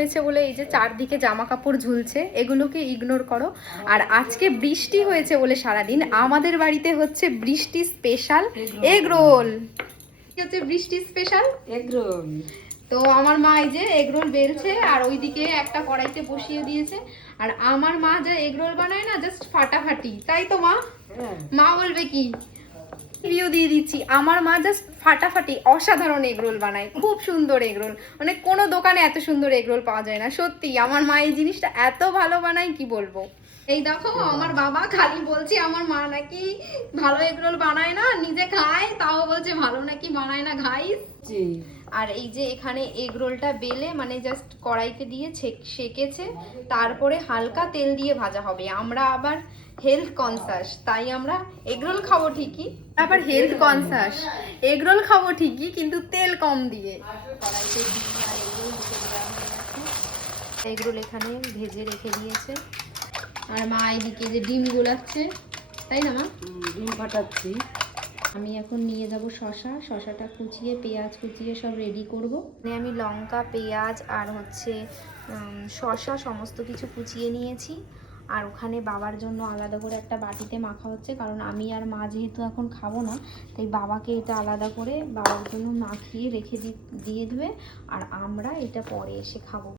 হয়েছে বলে এই যে চারদিকে জামা কাপড় ঝুলছে, এগুলোকে ইগনোর করো। আর আজকে বৃষ্টি হয়েছে বলে সারাদিন আমাদের বাড়িতে হচ্ছে বৃষ্টি স্পেশাল এগ রোল। কি হচ্ছে বৃষ্টি স্পেশাল এগ রোল। তো আমার মা এই যে এগ রোল বেলছে আর ওইদিকে একটা কড়াইতে বসিয়ে দিয়েছে। আর আমার মা যা এগ রোল বানায় না, জাস্ট ফাটাফাটি, তাই তো মা? মা বলবে কি, রিভিউ দিয়ে দিচ্ছি, আমার মা জাস্ট ফাটাফাটি অসাধারণ এগরোল বানায়, খুব সুন্দর এগরোল, মানে কোনো দোকানে এত সুন্দর এগরোল পাওয়া যায় না। সত্যি আমার মা এই জিনিসটা এত ভালো বানায় কি বলবো। এই দেখো আমার বাবা খালি বলছে আমার মা নাকি ভালো এগরোল বানায় না, নিজে খায় তাও বলছে ভালো নাকি বানায় না গাইস। আর এই যে এখানে এগ রোলটা বেলে মানে জাস্ট কড়াইতে দিয়ে সেকেছে, তারপরে হালকা তেল দিয়ে ভাজা হবে। আমরা আবার হেলথ কনসাস, তাই আমরা এগ রোল খাবো ঠিকই, আবার হেলথ কনসাস, এগ রোল খাবো ঠিকই কিন্তু তেল কম দিয়ে। কড়াইতে ডিম আর এগ রোল দুটো দেওয়া হয়ে গেছে, এগ রোল এখানে ভেজে রেখে দিয়েছে আর মা এদিকে যে ডিম গোলাচ্ছে, তাই না মা? ডিম ফাটাচ্ছি। আমি এখন নিয়ে যাব শশাটা কুচিয়ে, পেঁয়াজ কুচিয়ে সব রেডি করব। মানে আমি লঙ্কা, পেঁয়াজ আর হচ্ছে শশা সমস্ত কিছু কুচিয়ে নিয়েছি। আর ওখানে বাবার জন্য আলাদা করে একটা বাটিতে মাখা হচ্ছে, কারণ আমি আর মা যেহেতু এখন খাবো না, তাই বাবাকে এটা আলাদা করে বাবার জন্য মাখিয়ে রেখে দিয়ে দেবে, আর আমরা এটা পরে এসে খাবো।